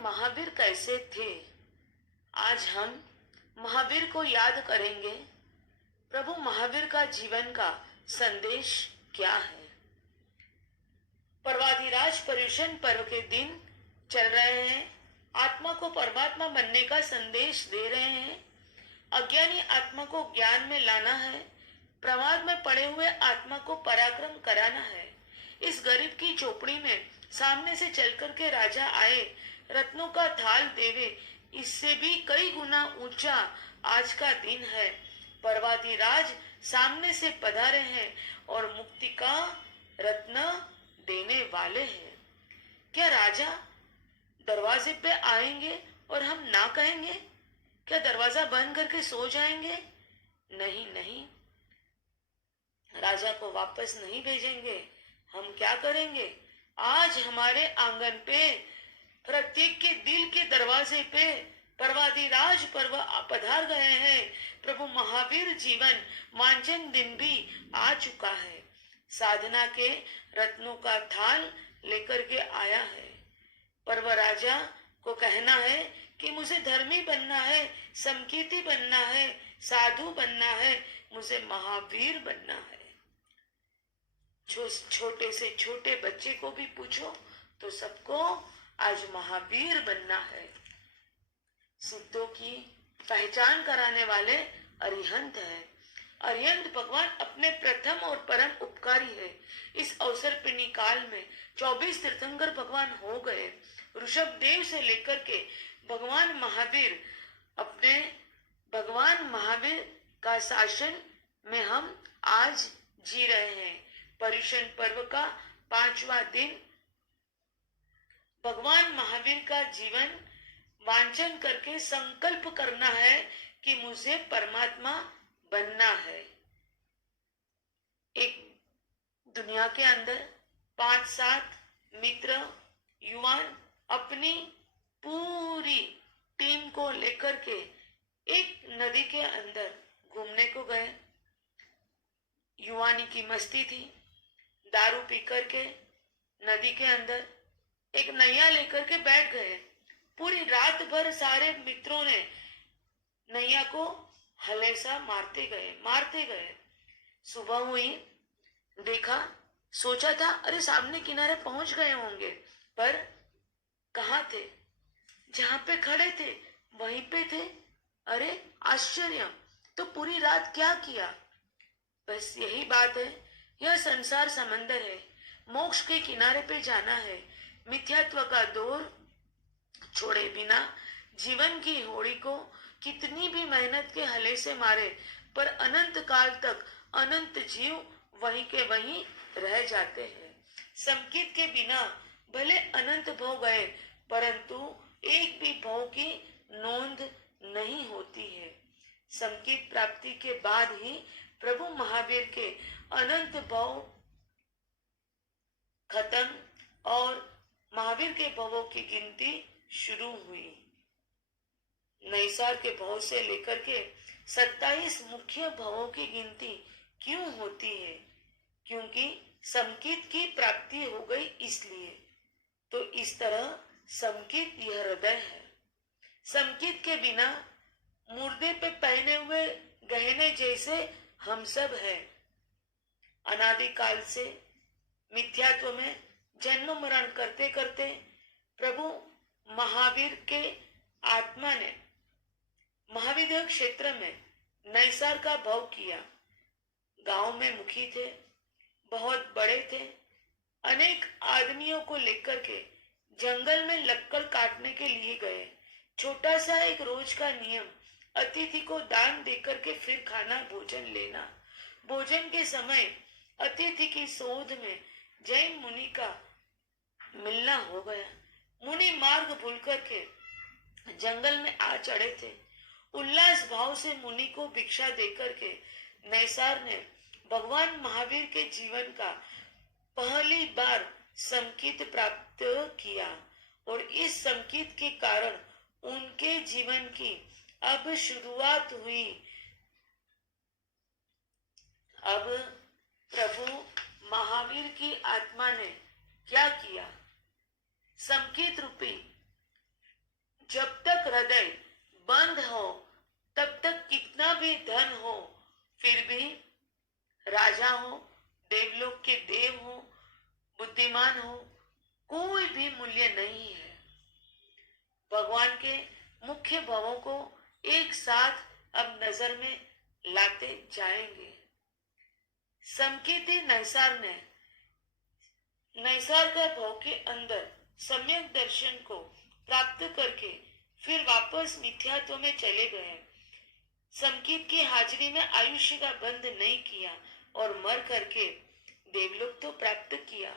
महावीर कैसे थे, आज हम महावीर को याद करेंगे। प्रभु महावीर का जीवन का संदेश क्या है। पर्वाधिराज पर्युषण पर्व के दिन चल रहे हैं। आत्मा को परमात्मा बनने का संदेश दे रहे हैं। अज्ञानी आत्मा को ज्ञान में लाना है। प्रमाद में पड़े हुए आत्मा को पराक्रम कराना है। इस गरीब की झोपड़ी में सामने से चल कर के राजा आए, रत्नों का थाल देवे, इससे भी कई गुना ऊंचा आज का दिन है। पर्वाधिराज सामने से पधारे हैं और मुक्ति का रत्न देने वाले हैं। क्या राजा दरवाजे पे आएंगे और हम ना कहेंगे? क्या दरवाजा बंद करके सो जाएंगे? नहीं नहीं, राजा को वापस नहीं भेजेंगे। हम क्या करेंगे? आज हमारे आंगन पे, प्रत्येक के दिल के दरवाजे पे पर्वाधिराज पर्व पधार गए हैं। प्रभु महावीर जीवन मांचन दिन भी आ चुका है। साधना के रत्नों का थाल लेकर के आया है। पर्व राजा को कहना है कि मुझे धर्मी बनना है, समकीर्ति बनना है, साधु बनना है, मुझे महावीर बनना है। छोटे से छोटे बच्चे को भी पूछो तो सबको आज महावीर बनना है। सिद्धों की पहचान कराने वाले अरिहंत है। अरिहंत भगवान अपने प्रथम और परम उपकारी है। इस अवसर पे निकाल में 24 तीर्थंकर भगवान हो गए। ऋषभ देव से लेकर के भगवान महावीर, अपने भगवान महावीर का शासन में हम आज जी रहे हैं। पर्युषण पर्व का 5वां दिन भगवान महावीर का जीवन वांचन करके संकल्प करना है कि मुझे परमात्मा बनना है। एक दुनिया के अंदर 5-7 मित्र युवान अपनी पूरी टीम को लेकर के एक नदी के अंदर घूमने को गए। युवानी की मस्ती थी। दारू पी करके नदी के अंदर एक नैया लेकर के बैठ गए। पूरी रात भर सारे मित्रों ने नैया को हलेसा मारते गए। सुबह हुई, देखा, सोचा था अरे सामने किनारे पहुंच गए होंगे, पर कहाँ थे? जहां पे खड़े थे वहीं पे थे। अरे आश्चर्य, तो पूरी रात क्या किया? बस यही बात है। यह संसार समंदर है। मोक्ष के किनारे पे जाना है। मिथ्यात्व का दौर छोड़े बिना जीवन की होड़ी को कितनी भी मेहनत के हले से मारे, पर अनंत काल तक अनंत जीव वहीं के वहीं रह जाते हैं। संकित के बिना भले अनंत भव गए, परंतु एक भी भव की नोंद नहीं होती है। संकित प्राप्ति के बाद ही प्रभु महावीर के अनंत भव खत्म और महावीर के भवों की गिनती शुरू हुई। नैसार के भव से लेकर के 27 मुख्य भवों की गिनती क्यों होती है? क्योंकि संकित की प्राप्ति हो गई इसलिए। तो इस तरह संकित यह हृदय है। संकित के बिना मुर्दे पे पहने हुए गहने जैसे हम सब हैं। अनादिकाल से मिथ्यात्व में जन्म मरण करते करते प्रभु महावीर के आत्मा ने महाविद्या क्षेत्र में नैसार का भव किया। गांव में मुखी थे, बहुत बड़े थे। अनेक आदमियों को लेकर के जंगल में लक्कड़ काटने के लिए गए। छोटा सा एक रोज का नियम, अतिथि को दान देकर के फिर खाना भोजन लेना। भोजन के समय अतिथि की शोध में जैन मुनि का मिलना हो गया। मुनि मार्ग भूल करके जंगल में आ चढ़े थे। उल्लास भाव से मुनि को भिक्षा देकर के नैसार ने भगवान महावीर के जीवन का पहली बार संकेत प्राप्त किया और इस संकेत के कारण उनके जीवन की अब शुरुआत हुई। अब प्रभु महावीर की आत्मा ने क्या किया? संकेत रूपी हृदय बंद हो, तब तक कितना भी धन हो, फिर भी राजा हो, देवलोक के देव हो, बुद्धिमान हो, कोई भी मूल्य नहीं है। भगवान के मुख्य भावों को एक साथ अब नजर में लाते जाएंगे। समकीर्ति नैसार ने नैसार का भाव के अंदर सम्यक दर्शन को प्राप्त करके फिर वापस मिथ्यात्व में चले गए। समकीत की हाजिरी में आयुष्य का बंध नहीं किया और मर करके देवलोक तो प्राप्त किया,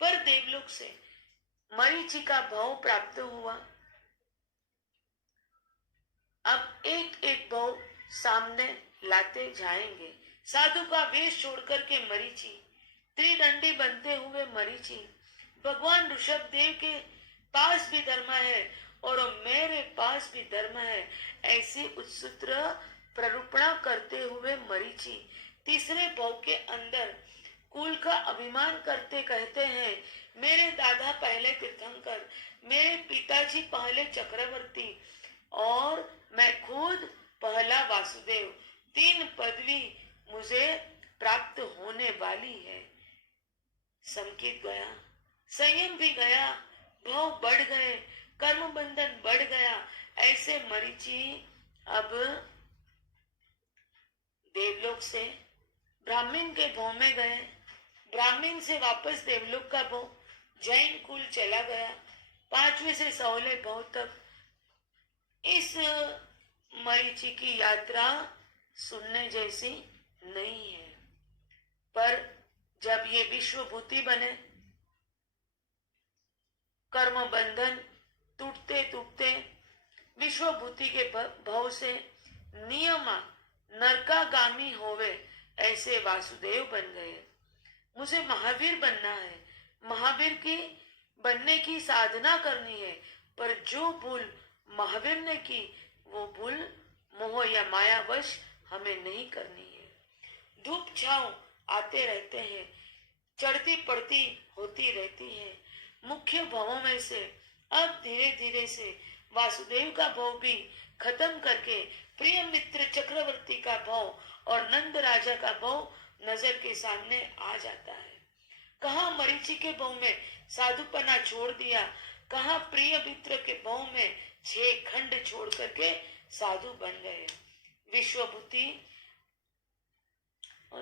पर देवलोक से मरीचि का भाव प्राप्त हुआ। अब एक एक भाव सामने लाते जाएंगे। साधु का वेश छोड़ करके मरीचि, त्रिदंडी बनते हुए मरीचि, भगवान ऋषभ देव के पास भी धर्म है और मेरे पास भी धर्म है, ऐसी उत्सूत्र प्ररूपणा करते हुए मरीचि तीसरे भाव के अंदर कुल का अभिमान करते कहते हैं, मेरे दादा पहले तीर्थंकर, मेरे पिताजी पहले चक्रवर्ती और मैं खुद पहला वासुदेव, 3 पदवी मुझे प्राप्त होने वाली है। संकेत गया, संयम भी गया, भाव बढ़ गए, कर्म बंधन बढ़ गया। ऐसे मरीचि अब देवलोक से ब्राह्मण के भाव में गए, ब्राह्मण से वापस देवलोक का भाव, जैन कुल चला गया, 5वें से 16वें भाव तक। इस मरीचि की यात्रा सुनने जैसी नहीं है, पर जब ये विश्वभूति बने, कर्म बंधन टूटते टूटते विश्वभूति के भाव से नियम नरकागामी होवे ऐसे वासुदेव बन गए। मुझे महावीर बनना है, महावीर की बनने की साधना करनी है, पर जो भूल महावीर ने की वो भूल मोह या मायावश हमें नहीं करनी है। धूप छांव आते रहते हैं, चढ़ती पड़ती होती रहती है। मुख्य भावों में से अब धीरे धीरे से वासुदेव का भाव भी खत्म करके प्रिय मित्र चक्रवर्ती का भाव और नंद राजा का भाव नजर के सामने आ जाता है। कहाँ मरीचि के भाव में साधुपना छोड़ दिया, कहाँ प्रिय मित्र के भाव में 6 खंड छोड़ करके साधु बन गए। विश्वभूति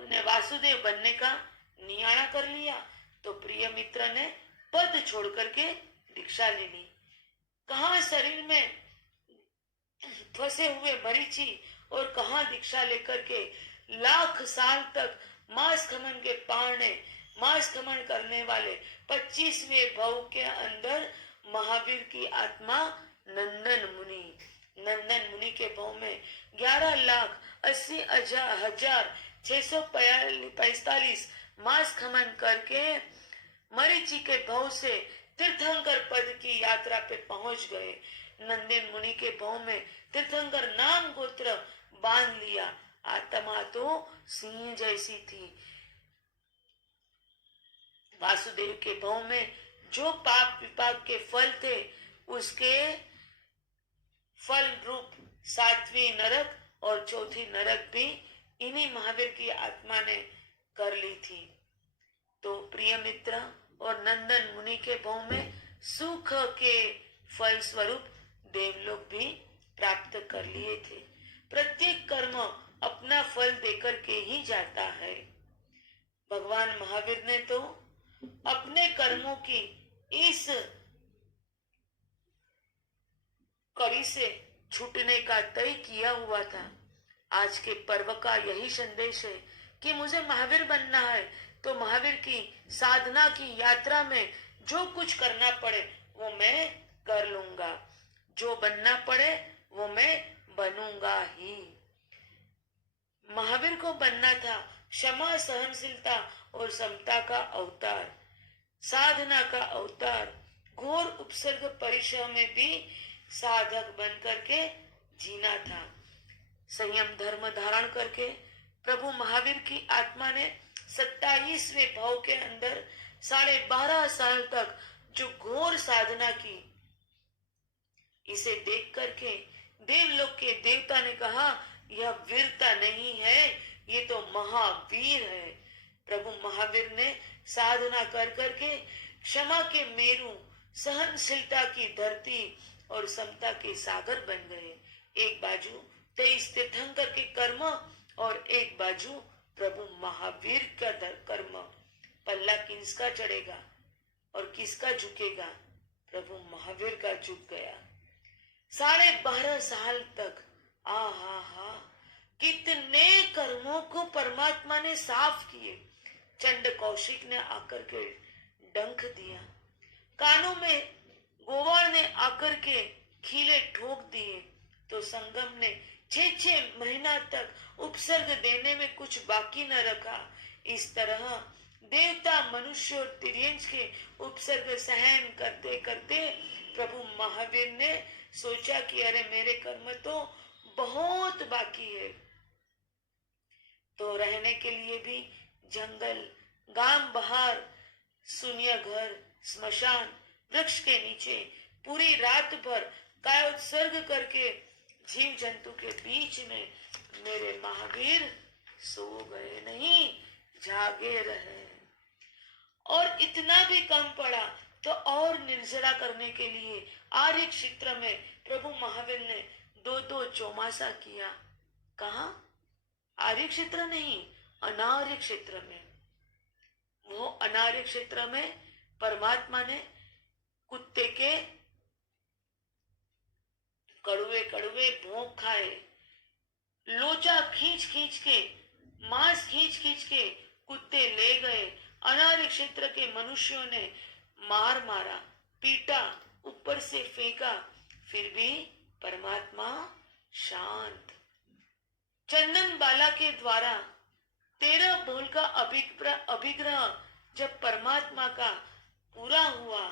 ने वासुदेव बनने का नियाणा कर लिया तो प्रिय मित्र ने पद छोड़ करके दीक्षा ले ली। कहाँ शरीर में फंसे हुए मरीचि और कहाँ दीक्षा लेकर के लाख साल तक मांस खमन के पारने मांस खमन करने वाले 25वें भाव के अंदर महावीर की आत्मा नंदन मुनि के भाव में 11,80,645 मांस खमन करके मरीचि के भाव से तीर्थंकर पद की यात्रा पे पहुंच गए। नंदन मुनि के भाव में तीर्थंकर नाम गोत्र बांध लिया। आत्मा तो सिंह जैसी थी। वासुदेव के भाव में जो पाप विपाक के फल थे उसके फल रूप 7वीं नरक और 4थी नरक भी इन्हीं महावीर की आत्मा ने कर ली थी। तो प्रिय मित्र और नंदन मुनि के भाव में सुख के फल स्वरूप देवलोक भी प्राप्त कर लिए थे। प्रत्येक कर्म अपना फल देकर के ही जाता है। भगवान महावीर ने तो अपने कर्मों की इस कड़ी से छूटने का तय किया हुआ था। आज के पर्व का यही संदेश है कि मुझे महावीर बनना है तो महावीर की साधना की यात्रा में जो कुछ करना पड़े वो मैं कर लूंगा, जो बनना पड़े वो मैं बनूंगा ही। महावीर को बनना था क्षमा सहनशीलता और समता का अवतार, साधना का अवतार। घोर उपसर्ग परिश्रम में भी साधक बन करके जीना था। संयम धर्म धारण करके प्रभु महावीर की आत्मा ने 27वें भाव के अंदर 12.5 साल तक जो घोर साधना की, इसे देख करके देवलोक के देवता ने कहा, यह वीरता नहीं है, ये तो महावीर है। प्रभु महावीर ने साधना कर करके क्षमा के मेरू, सहनशीलता की धरती और समता के सागर बन गए। एक बाजू 23 तीर्थंकर के कर्म और एक बाजू प्रभु महावीर का कर्म। पल्ला किसका चढ़ेगा और किसका झुकेगा? प्रभु महावीर का झुक गया। 12.5 साल तक आहा कितने कर्मों को परमात्मा ने साफ किए। चंड कौशिक ने आकर के डंक दिया, कानों में गोवाड़ ने आकर के खीले ठोक दिए, तो संगम ने 6 महीना तक उपसर्ग देने में कुछ बाकी न रखा। इस तरह देवता, मनुष्य और तिर्यंश के उपसर्ग सहन करते करते प्रभु महावीर ने सोचा कि अरे मेरे कर्म तो बहुत बाकी है। तो रहने के लिए भी जंगल, गांव बाहर, सुनिया घर, स्मशान, वृक्ष के नीचे पूरी रात भर काय उत्सर्ग करके जीव जंतु के बीच में मेरे महावीर सो गए नहीं, जागे रहे। और इतना भी कम पड़ा तो और निर्जरा करने के लिए आर्य क्षेत्र में प्रभु महावीर ने 2 चौमासा किया। कहा? आर्य क्षेत्र नहीं, अनार्य क्षेत्र में। वो अनार्य क्षेत्र में परमात्मा ने कुत्ते के कड़वे कड़वे भोंक खाए, लोचा खींच खींच के, मांस खींच खींच के कुत्ते ले गए। अनार्य क्षेत्र के मनुष्यों ने मारा, पीटा, ऊपर से फेंका, फिर भी परमात्मा शांत। चंदन बाला के द्वारा 13 बोल का अभिग्रह जब परमात्मा का पूरा हुआ,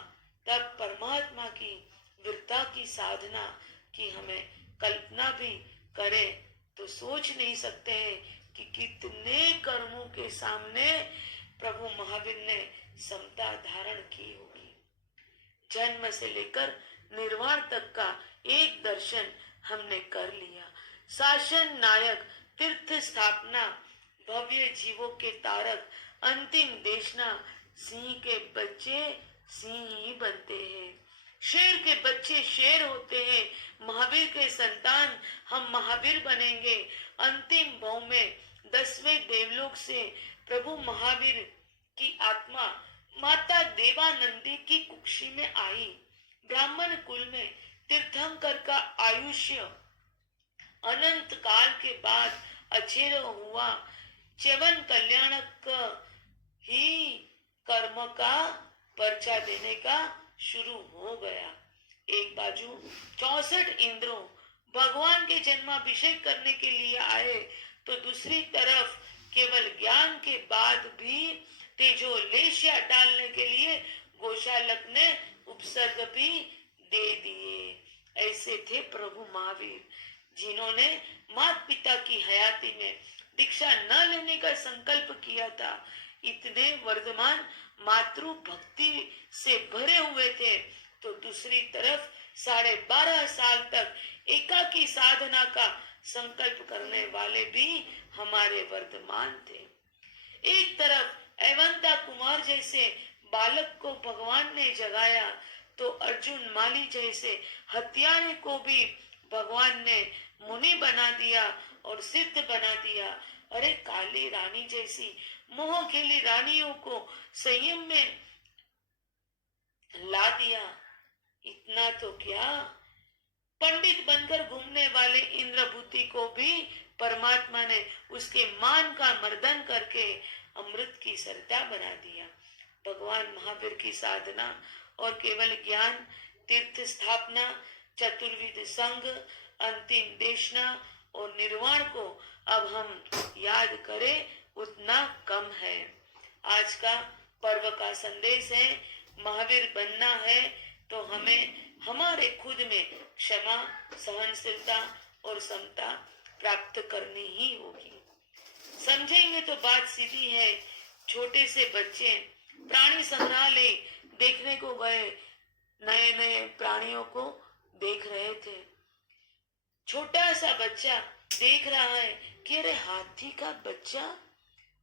तब परमात्मा की वीरता की साधना की हमें कल्पना भी करें तो सोच नहीं सकते हैं कि कितने कर्मों के सामने प्रभु महावीर ने समता धारण की होगी। जन्म से लेकर निर्वाण तक का एक दर्शन हमने कर लिया। शासन नायक, तीर्थ स्थापना, भव्य जीवों के तारक, अंतिम देशना, सिंह के बच्चे सिंह ही बनते हैं, शेर के बच्चे शेर होते हैं। महावीर के संतान हम महावीर बनेंगे। अंतिम भव में 10वें देवलोक से प्रभु महावीर की आत्मा माता देवानंदी की कुक्षी में आई। ब्राह्मण कुल में तीर्थंकर का आयुष्य अनंत काल के बाद अचेर हुआ। च्यवन कल्याणक ही कर्म का पर्चा देने का शुरू हो गया। एक बाजू 64 इंद्रों भगवान के जन्माभिषेक करने के लिए आए, तो दूसरी तरफ केवल ज्ञान के बाद भी तेजो लेशिया डालने के लिए गोशालक ने उपसर्ग भी दे दिए। ऐसे थे प्रभु महावीर, जिन्होंने माता पिता की हयाती में दीक्षा न लेने का संकल्प किया था। इतने वर्धमान मातृ भक्ति से भरे हुए थे, तो दूसरी तरफ 12.5 साल तक एकाकी साधना का संकल्प करने वाले भी हमारे वर्तमान थे। एक तरफ एवंता कुमार जैसे बालक को भगवान ने जगाया, तो अर्जुन माली जैसे हत्यारे को भी भगवान ने मुनि बना दिया और सिद्ध बना दिया। अरे काली रानी जैसी मोह खेली रानियों को संयम में ला दिया। इतना तो क्या, पंडित बनकर घूमने वाले इंद्रभूति को भी परमात्मा ने उसके मान का मर्दन करके अमृत की सरता बना दिया। भगवान महावीर की साधना और केवल ज्ञान, तीर्थ स्थापना, चतुर्विध संघ, अंतिम देशना और निर्वाण को अब हम याद करें उतना कम है। आज का पर्व का संदेश है, महावीर बनना है तो हमें हमारे खुद में क्षमा, सहनशीलता और समता प्राप्त करनी ही होगी। समझेंगे तो बात सीधी है। छोटे से बच्चे प्राणी संग्रहालय देखने को गए, नए नए प्राणियों को देख रहे थे। छोटा सा बच्चा देख रहा है कि अरे हाथी का बच्चा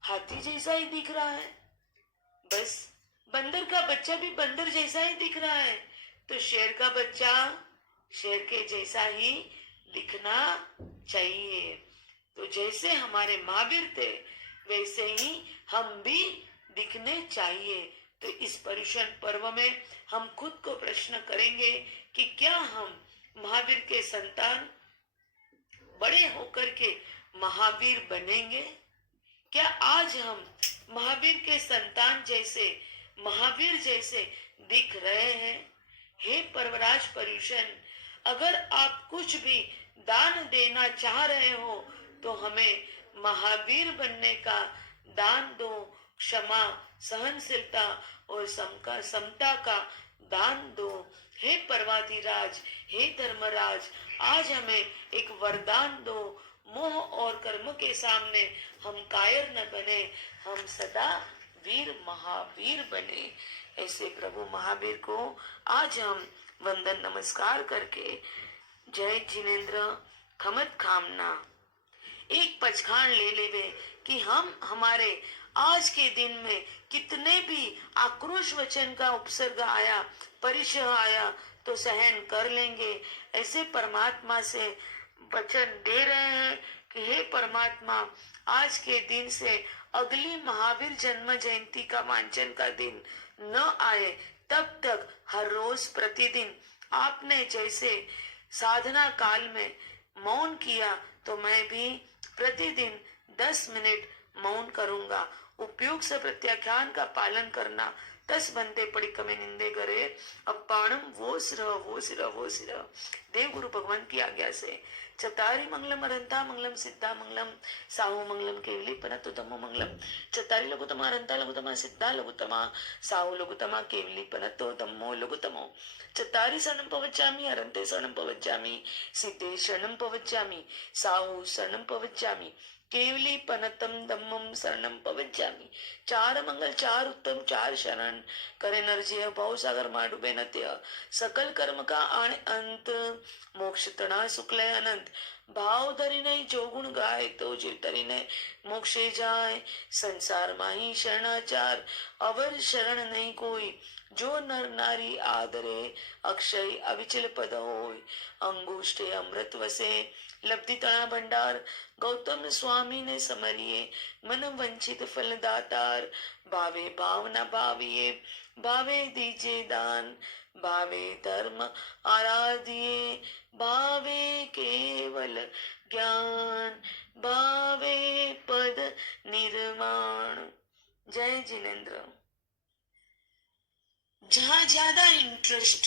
हाथी जैसा ही दिख रहा है, बस बंदर का बच्चा भी बंदर जैसा ही दिख रहा है, तो शेर का बच्चा शेर के जैसा ही दिखना चाहिए। तो जैसे हमारे महावीर थे वैसे ही हम भी दिखने चाहिए। तो इस पर्युषण पर्व में हम खुद को प्रश्न करेंगे कि क्या हम महावीर के संतान बड़े होकर के महावीर बनेंगे? क्या आज हम महावीर के संतान जैसे महावीर जैसे दिख रहे हैं? हे पर्वराज पर्युषण, अगर आप कुछ भी दान देना चाह रहे हो तो हमें महावीर बनने का दान दो। क्षमा, सहनशीलता और समता का दान दो। हे पर्वतिराज, हे धर्मराज, आज हमें एक वरदान दो। मोह और कर्म के सामने हम कायर न बने, हम सदा वीर महावीर बने। ऐसे प्रभु महावीर को आज हम वंदन नमस्कार करके जय जिनेन्द्र खमत खामना एक पचखान ले लेवे कि हम हमारे आज के दिन में कितने भी आक्रोश वचन का उपसर्ग आया, परिचय आया तो सहन कर लेंगे। ऐसे परमात्मा से वचन दे रहे हैं कि हे परमात्मा, आज के दिन से अगली महावीर जन्म जयंती का वांचन का दिन न आए तब तक हर रोज प्रतिदिन आपने जैसे साधना काल में मौन किया तो मैं भी प्रतिदिन 10 मिनट मौन करूंगा। उपयोग से प्रत्याख्यान का पालन करना 10 बनते पड़ी कमे निंदे करे अपाणम वो सिर देव गुरु भगवान की आज्ञा से चतारी मंगलम अरंता मंगलम सिद्धा मंगलम साहु मंगलम केवली पनतु धम्मो मंगलम चतारी लघुतमा अरंता लघुतमा सिद्धा लघुतमा साहु लघुतमा केवली पनतो धम्मो लघुतमो चतारी शरणं पवच्चामि अरंते शरणं पवच्चामि सिद्धे शरणं पवच्चामि साहु शरणं पवच्चामि केवली पनतम धम्मम शरणम पवज्जामि। 4 मंगल 4 उत्तम 4 शरण करे नरजिय भव सागर में डूबे न त्य सकल कर्म का आण अंत मोक्ष तना शुक्ल अनंत भाव धरी नहीं जो गुण गाय तो जिर तरी ने मोक्षे जाए संसार माही शरणाचार अवर शरण नहीं कोई जो नर नारी आदरे अक्षय अविचल पद होय अंगुष्ठे अमृत वसे लब्धि तना भंडार गौतम स्वामी ने समरिए मन वंचित फल दातार भावे भावना भाविये भावे दीजे दान भावे धर्म आराधिए भावे केवल ज्ञान भावे पद निर्माण। जय जिनेन्द्र। जहाँ ज्यादा इंटरेस्ट